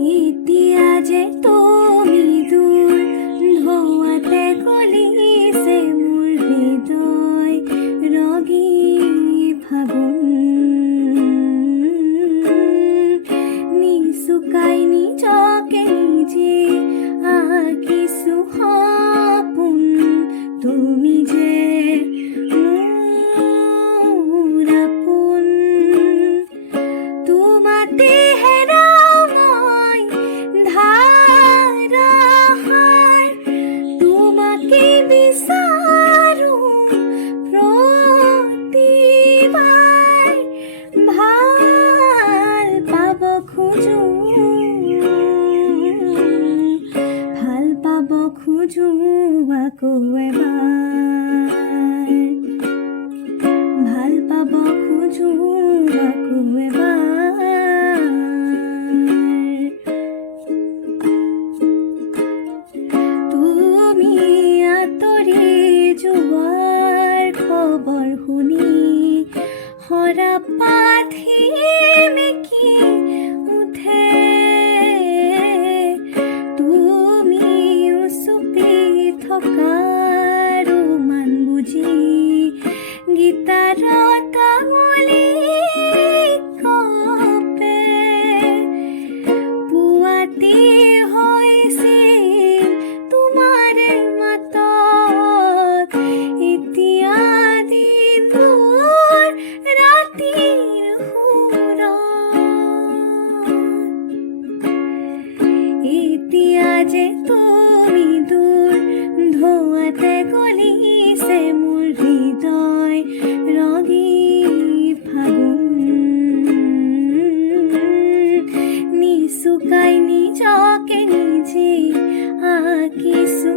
এতিয়া যে তুমি দূৰ ধোৱাতে গলিছে মোৰ হৃদয় ৰগী ফাগুন নিচুকাই নিজকে নিজে আঁকিছো সপোন তুমি যে মোৰ আপোন তোমাতে হেৰাও মই ধাৰাসাৰ তোমাকে বিচাৰো প্ৰতিবাৰ ভাল পাব খোজো ভাল পাব খোজো আকৌ এবাৰ ভাল পাব খোজো আকৌ এবাৰ তুমি আঁতৰি যোৱাৰ খবৰ শুনি সৰা পাথি মেকি উঠে তুমি চুপি থকাৰ মান বুজি গীতাৰত আঙুলি কপে পুৱাতি হৈছিল তোমাৰ মাতত এতিয়া দিনৰ ৰাতিৰ সুৰত এতিয়া যে তুমি দূৰ ধোৱাতে গলিছে মোৰ হৃদয় ৰগী ফাগুন নিচুকাই নিজকে নিজে আঁকিছো